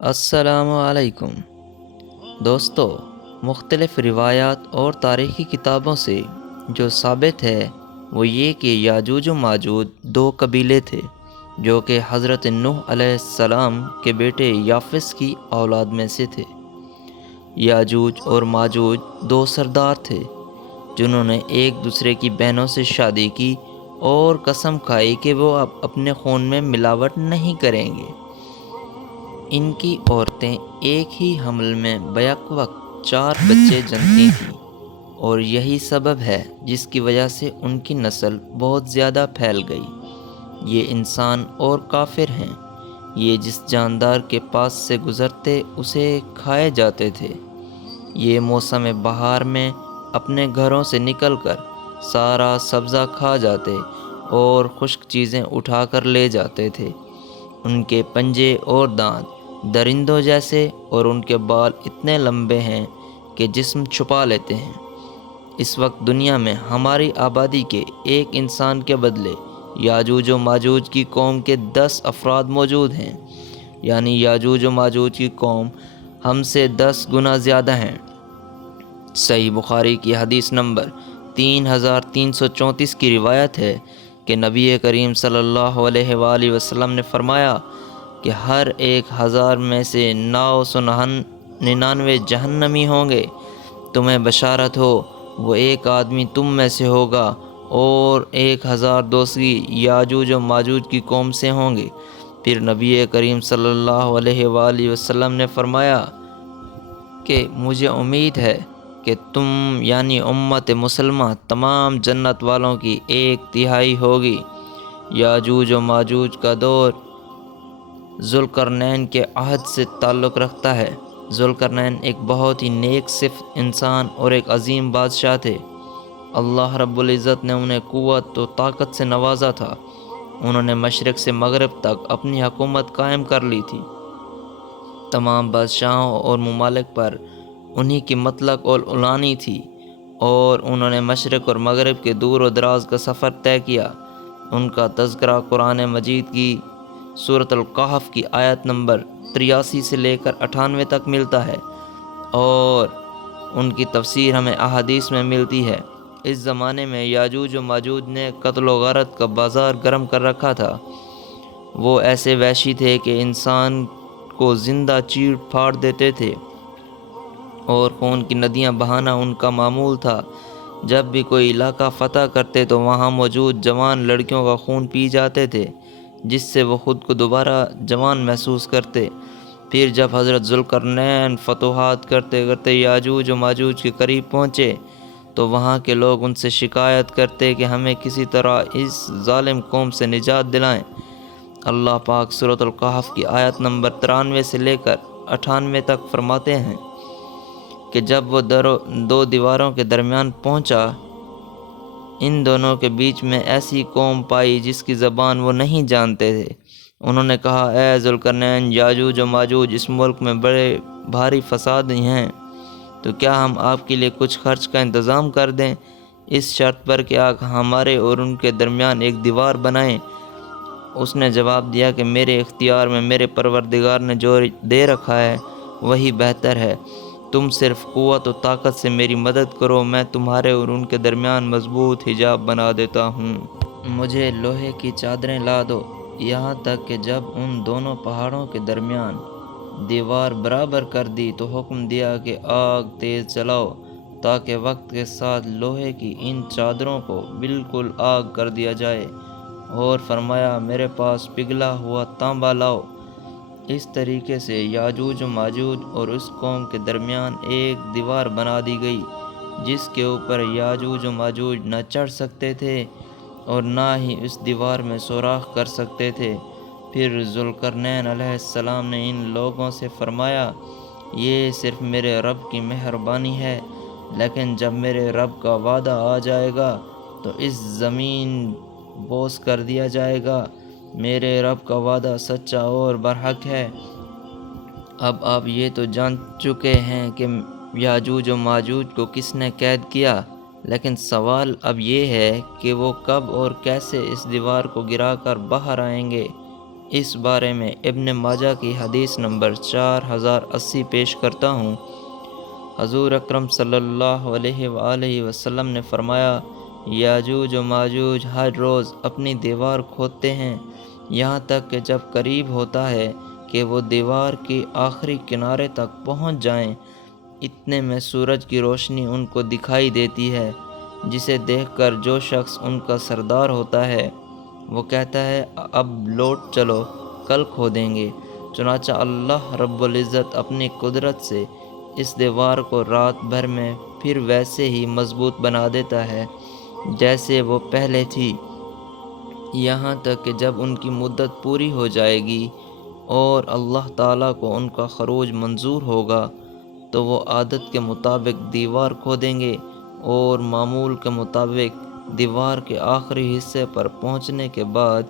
السلام علیکم دوستو، مختلف روایات اور تاریخی کتابوں سے جو ثابت ہے وہ یہ کہ یاجوج و ماجوج دو قبیلے تھے جو کہ حضرت نوح علیہ السلام کے بیٹے یافس کی اولاد میں سے تھے۔ یاجوج اور ماجوج دو سردار تھے جنہوں نے ایک دوسرے کی بہنوں سے شادی کی اور قسم کھائی کہ وہ اب اپنے خون میں ملاوٹ نہیں کریں گے۔ ان کی عورتیں ایک ہی حمل میں بیک وقت 4 بچے جنتی تھیں، اور یہی سبب ہے جس کی وجہ سے ان کی نسل بہت زیادہ پھیل گئی۔ یہ انسان اور کافر ہیں، یہ جس جاندار کے پاس سے گزرتے اسے کھائے جاتے تھے۔ یہ موسم بہار میں اپنے گھروں سے نکل کر سارا سبزہ کھا جاتے اور خشک چیزیں اٹھا کر لے جاتے تھے۔ ان کے پنجے اور دانت درندوں جیسے اور ان کے بال اتنے لمبے ہیں کہ جسم چھپا لیتے ہیں۔ اس وقت دنیا میں ہماری آبادی کے ایک انسان کے بدلے یاجوج و ماجوج کی قوم کے 10 افراد موجود ہیں، یعنی یاجوج و ماجوج کی قوم ہم سے 10 گنا زیادہ ہیں۔ صحیح بخاری کی حدیث نمبر 3334 کی روایت ہے کہ نبی کریم صلی اللہ علیہ وآلہ وسلم نے فرمایا کہ ہر 1000 میں سے 999 جہنمی ہوں گے۔ تمہیں بشارت ہو، وہ ایک آدمی تم میں سے ہوگا اور 1000 دوسری یاجوج و ماجوج کی قوم سے ہوں گے۔ پھر نبی کریم صلی اللہ علیہ وآلہ وسلم نے فرمایا کہ مجھے امید ہے کہ تم یعنی امت مسلمہ تمام جنت والوں کی 1/3 ہوگی۔ یاجوج و ماجوج کا دور ذوالقرنین کے عہد سے تعلق رکھتا ہے۔ ذوالقرنین ایک بہت ہی نیک صفت انسان اور ایک عظیم بادشاہ تھے۔ اللہ رب العزت نے انہیں قوت و طاقت سے نوازا تھا۔ انہوں نے مشرق سے مغرب تک اپنی حکومت قائم کر لی تھی۔ تمام بادشاہوں اور ممالک پر انہی کی مطلق اور اعلانی تھی، اور انہوں نے مشرق اور مغرب کے دور و دراز کا سفر طے کیا۔ ان کا تذکرہ قرآن مجید کی سورۃ الکہف کی آیت نمبر 83 سے لے کر 98 تک ملتا ہے، اور ان کی تفسیر ہمیں احادیث میں ملتی ہے۔ اس زمانے میں یاجوج و ماجوج نے قتل و غارت کا بازار گرم کر رکھا تھا۔ وہ ایسے وحشی تھے کہ انسان کو زندہ چیر پھاڑ دیتے تھے، اور خون کی ندیاں بہانا ان کا معمول تھا۔ جب بھی کوئی علاقہ فتح کرتے تو وہاں موجود جوان لڑکیوں کا خون پی جاتے تھے، جس سے وہ خود کو دوبارہ جوان محسوس کرتے۔ پھر جب حضرت ذوالقرنین فتوحات کرتے کرتے یاجوج و ماجوج کے قریب پہنچے تو وہاں کے لوگ ان سے شکایت کرتے کہ ہمیں کسی طرح اس ظالم قوم سے نجات دلائیں۔ اللہ پاک سورۃ الکہف کی آیت نمبر 93 سے لے کر 98 تک فرماتے ہیں کہ جب وہ دو دیواروں کے درمیان پہنچا، ان دونوں کے بیچ میں ایسی قوم پائی جس کی زبان وہ نہیں جانتے تھے۔ انہوں نے کہا، اے ذوالقرنین، یاجوج و ماجوج اس ملک میں بڑے بھاری فساد ہیں، تو کیا ہم آپ کے لیے کچھ خرچ کا انتظام کر دیں، اس شرط پر کہ آپ ہمارے اور ان کے درمیان ایک دیوار بنائیں؟ اس نے جواب دیا کہ میرے اختیار میں میرے پروردگار نے جو دے رکھا ہے وہی بہتر ہے۔ تم صرف قوت و طاقت سے میری مدد کرو، میں تمہارے اور ان کے درمیان مضبوط حجاب بنا دیتا ہوں۔ مجھے لوہے کی چادریں لا دو۔ یہاں تک کہ جب ان دونوں پہاڑوں کے درمیان دیوار برابر کر دی تو حکم دیا کہ آگ تیز چلاؤ تاکہ وقت کے ساتھ لوہے کی ان چادروں کو بالکل آگ کر دیا جائے، اور فرمایا میرے پاس پگھلا ہوا تانبا لاؤ۔ اس طریقے سے یاجوج و ماجوج اور اس قوم کے درمیان ایک دیوار بنا دی گئی جس کے اوپر یاجوج و ماجوج نہ چڑھ سکتے تھے اور نہ ہی اس دیوار میں سوراخ کر سکتے تھے۔ پھر ذوالقرنین علیہ السلام نے ان لوگوں سے فرمایا، یہ صرف میرے رب کی مہربانی ہے، لیکن جب میرے رب کا وعدہ آ جائے گا تو اس زمین بوس کر دیا جائے گا۔ میرے رب کا وعدہ سچا اور برحق ہے۔ اب آپ یہ تو جان چکے ہیں کہ یاجوج و ماجوج کو کس نے قید کیا، لیکن سوال اب یہ ہے کہ وہ کب اور کیسے اس دیوار کو گرا کر باہر آئیں گے۔ اس بارے میں ابن ماجہ کی حدیث نمبر 4080 پیش کرتا ہوں۔ حضور اکرم صلی اللہ علیہ وآلہ وسلم نے فرمایا، یاجوج و ماجوج ہر روز اپنی دیوار کھودتے ہیں، یہاں تک کہ جب قریب ہوتا ہے کہ وہ دیوار کے آخری کنارے تک پہنچ جائیں، اتنے میں سورج کی روشنی ان کو دکھائی دیتی ہے، جسے دیکھ کر جو شخص ان کا سردار ہوتا ہے وہ کہتا ہے اب لوٹ چلو، کل کھودیں گے۔ چنانچہ اللہ رب العزت اپنی قدرت سے اس دیوار کو رات بھر میں پھر ویسے ہی مضبوط بنا دیتا ہے جیسے وہ پہلے تھی، یہاں تک کہ جب ان کی مدت پوری ہو جائے گی اور اللہ تعالیٰ کو ان کا خروج منظور ہوگا تو وہ عادت کے مطابق دیوار کھودیں گے اور معمول کے مطابق دیوار کے آخری حصے پر پہنچنے کے بعد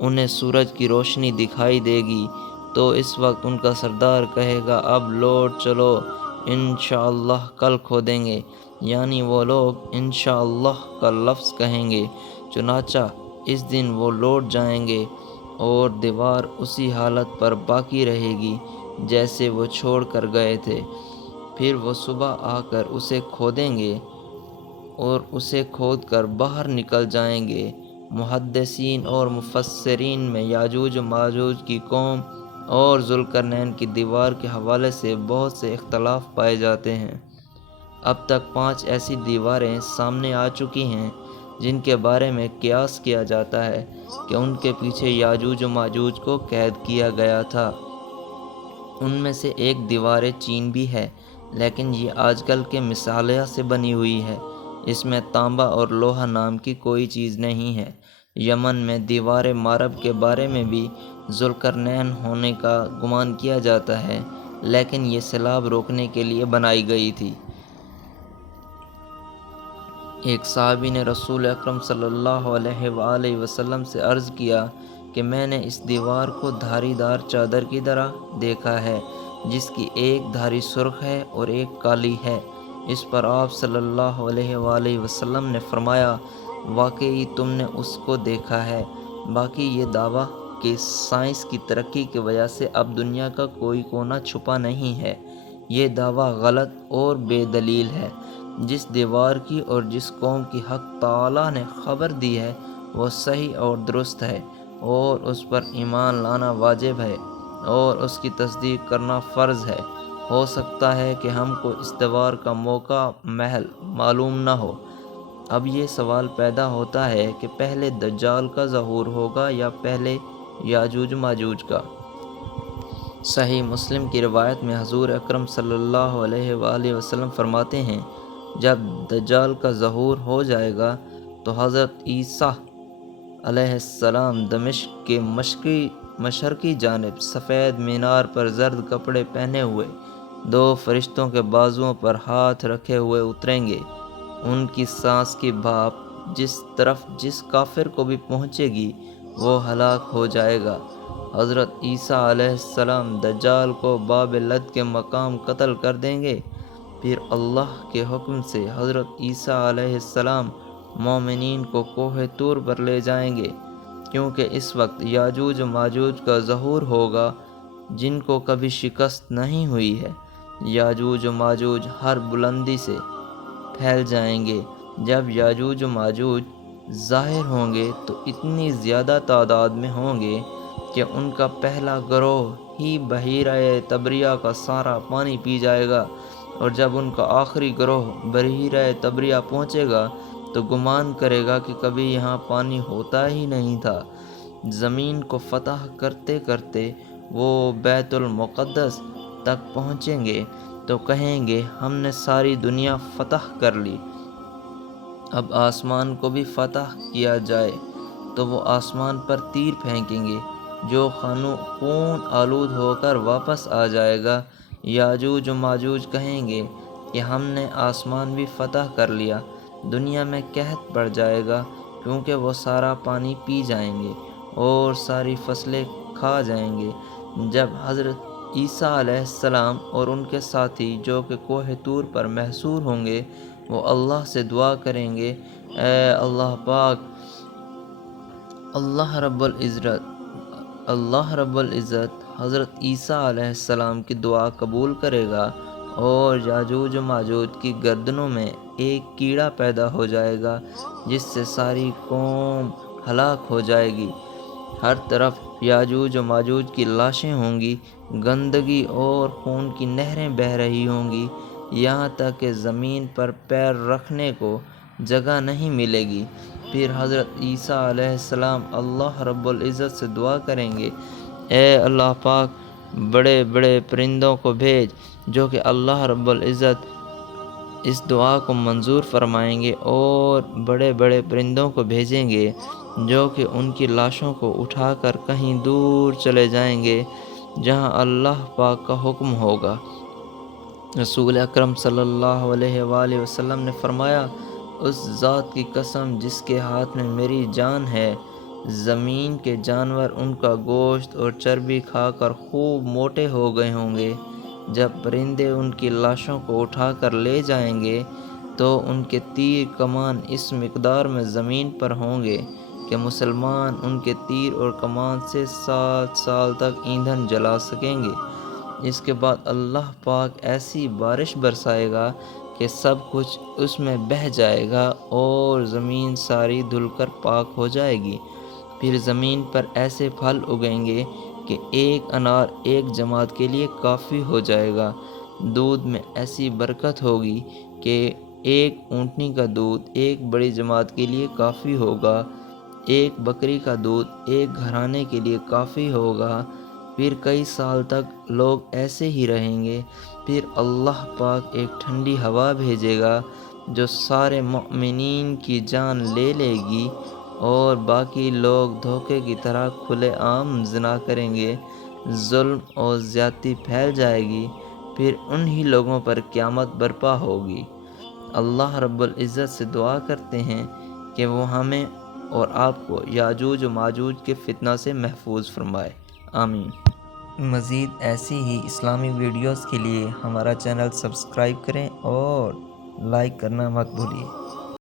انہیں سورج کی روشنی دکھائی دے گی، تو اس وقت ان کا سردار کہے گا اب لوٹ چلو، انشاءاللہ کل کھودیں گے، یعنی وہ لوگ انشاءاللہ کا لفظ کہیں گے۔ چنانچہ اس دن وہ لوٹ جائیں گے اور دیوار اسی حالت پر باقی رہے گی جیسے وہ چھوڑ کر گئے تھے۔ پھر وہ صبح آ کر اسے کھودیں گے اور اسے کھود کر باہر نکل جائیں گے۔ محدثین اور مفسرین میں یاجوج و ماجوج کی قوم اور ذوالقرنین کی دیوار کے حوالے سے بہت سے اختلاف پائے جاتے ہیں۔ اب تک 5 ایسی دیواریں سامنے آ چکی ہیں جن کے بارے میں قیاس کیا جاتا ہے کہ ان کے پیچھے یاجوج و ماجوج کو قید کیا گیا تھا۔ ان میں سے ایک دیوار چین بھی ہے، لیکن یہ آج کل کے مصالحہ سے بنی ہوئی ہے، اس میں تانبا اور لوہا نام کی کوئی چیز نہیں ہے۔ یمن میں دیوار مارب کے بارے میں بھی ذوالقرنین ہونے کا گمان کیا جاتا ہے، لیکن یہ سیلاب روکنے کے لیے بنائی گئی تھی۔ ایک صحابی نے رسول اکرم صلی اللہ علیہ وآلہ وسلم سے عرض کیا کہ میں نے اس دیوار کو دھاری دار چادر کی طرح دیکھا ہے، جس کی ایک دھاری سرخ ہے اور ایک کالی ہے۔ اس پر آپ صلی اللہ علیہ وآلہ وسلم نے فرمایا، واقعی تم نے اس کو دیکھا ہے، باقی یہ دعویٰ کہ سائنس کی ترقی کی وجہ سے اب دنیا کا کوئی کونا چھپا نہیں ہے، یہ دعویٰ غلط اور بے دلیل ہے۔ جس دیوار کی اور جس قوم کی حق تعالیٰ نے خبر دی ہے وہ صحیح اور درست ہے اور اس پر ایمان لانا واجب ہے اور اس کی تصدیق کرنا فرض ہے۔ ہو سکتا ہے کہ ہم کو اس دیوار کا موقع محل معلوم نہ ہو۔ اب یہ سوال پیدا ہوتا ہے کہ پہلے دجال کا ظہور ہوگا یا پہلے یاجوج ماجوج کا؟ صحیح مسلم کی روایت میں حضور اکرم صلی اللہ علیہ وآلہ وسلم فرماتے ہیں، جب دجال کا ظہور ہو جائے گا تو حضرت عیسیٰ علیہ السلام دمشق کے مشرقی جانب سفید مینار پر زرد کپڑے پہنے ہوئے 2 فرشتوں کے بازوؤں پر ہاتھ رکھے ہوئے اتریں گے۔ ان کی سانس کی بھاپ جس طرف جس کافر کو بھی پہنچے گی وہ ہلاک ہو جائے گا۔ حضرت عیسیٰ علیہ السلام دجال کو باب لد کے مقام قتل کر دیں گے، پھر اللہ کے حکم سے حضرت عیسیٰ علیہ السلام مومنین کو کوہ طور پر لے جائیں گے، کیونکہ اس وقت یاجوج و ماجوج کا ظہور ہوگا جن کو کبھی شکست نہیں ہوئی ہے۔ یاجوج و ماجوج ہر بلندی سے پھیل جائیں گے۔ جب یاجوج و ماجوج ظاہر ہوں گے تو اتنی زیادہ تعداد میں ہوں گے کہ ان کا پہلا گروہ ہی بحیرہ طبریہ کا سارا پانی پی جائے گا، اور جب ان کا آخری گروہ بحیرہ طبریہ پہنچے گا تو گمان کرے گا کہ کبھی یہاں پانی ہوتا ہی نہیں تھا۔ زمین کو فتح کرتے کرتے وہ بیت المقدس تک پہنچیں گے تو کہیں گے ہم نے ساری دنیا فتح کر لی، اب آسمان کو بھی فتح کیا جائے، تو وہ آسمان پر تیر پھینکیں گے جو خون آلود ہو کر واپس آ جائے گا۔ یاجوج و ماجوج کہیں گے کہ ہم نے آسمان بھی فتح کر لیا، دنیا میں قحط پڑ جائے گا کیونکہ وہ سارا پانی پی جائیں گے اور ساری فصلیں کھا جائیں گے۔ جب حضرت عیسیٰ علیہ السلام اور ان کے ساتھی جو کہ کوہ طور پر محصور ہوں گے وہ اللہ سے دعا کریں گے، اے اللہ پاک، اللہ رب العزت اللہ رب العزت حضرت عیسیٰ علیہ السلام کی دعا قبول کرے گا اور یاجوج و ماجوج کی گردنوں میں ایک کیڑا پیدا ہو جائے گا جس سے ساری قوم ہلاک ہو جائے گی۔ ہر طرف یاجوج و ماجوج کی لاشیں ہوں گی، گندگی اور خون کی نہریں بہہ رہی ہوں گی، یہاں تک کہ زمین پر پیر رکھنے کو جگہ نہیں ملے گی۔ پھر حضرت عیسیٰ علیہ السلام اللہ رب العزت سے دعا کریں گے، اے اللہ پاک، بڑے بڑے پرندوں کو بھیج، جو کہ اللہ رب العزت اس دعا کو منظور فرمائیں گے، اور بڑے بڑے پرندوں کو بھیجیں گے جو کہ ان کی لاشوں کو اٹھا کر کہیں دور چلے جائیں گے جہاں اللہ پاک کا حکم ہوگا۔ رسول اکرم صلی اللہ علیہ وآلہ وسلم نے فرمایا، اس ذات کی قسم جس کے ہاتھ میں میری جان ہے، زمین کے جانور ان کا گوشت اور چربی کھا کر خوب موٹے ہو گئے ہوں گے۔ جب پرندے ان کی لاشوں کو اٹھا کر لے جائیں گے تو ان کے تیر کمان اس مقدار میں زمین پر ہوں گے کہ مسلمان ان کے تیر اور کمان سے 7 سال تک ایندھن جلا سکیں گے۔ اس کے بعد اللہ پاک ایسی بارش برسائے گا کہ سب کچھ اس میں بہہ جائے گا اور زمین ساری دھل کر پاک ہو جائے گی۔ پھر زمین پر ایسے پھل اگیں گے کہ ایک انار ایک جماعت کے لیے کافی ہو جائے گا۔ دودھ میں ایسی برکت ہوگی کہ ایک اونٹنی کا دودھ ایک بڑی جماعت کے لیے کافی ہوگا، ایک بکری کا دودھ ایک گھرانے کے لیے کافی ہوگا۔ پھر کئی سال تک لوگ ایسے ہی رہیں گے۔ پھر اللہ پاک ایک ٹھنڈی ہوا بھیجے گا جو سارے مؤمنین کی جان لے لے گی، اور باقی لوگ دھوکے کی طرح کھلے عام زنا کریں گے، ظلم اور زیادتی پھیل جائے گی۔ پھر انہی لوگوں پر قیامت برپا ہوگی۔ اللہ رب العزت سے دعا کرتے ہیں کہ وہ ہمیں اور آپ کو یاجوج و ماجوج کے فتنہ سے محفوظ فرمائے، آمین۔ مزید ایسی ہی اسلامی ویڈیوز کے لیے ہمارا چینل سبسکرائب کریں اور لائک کرنا مت بھولیے۔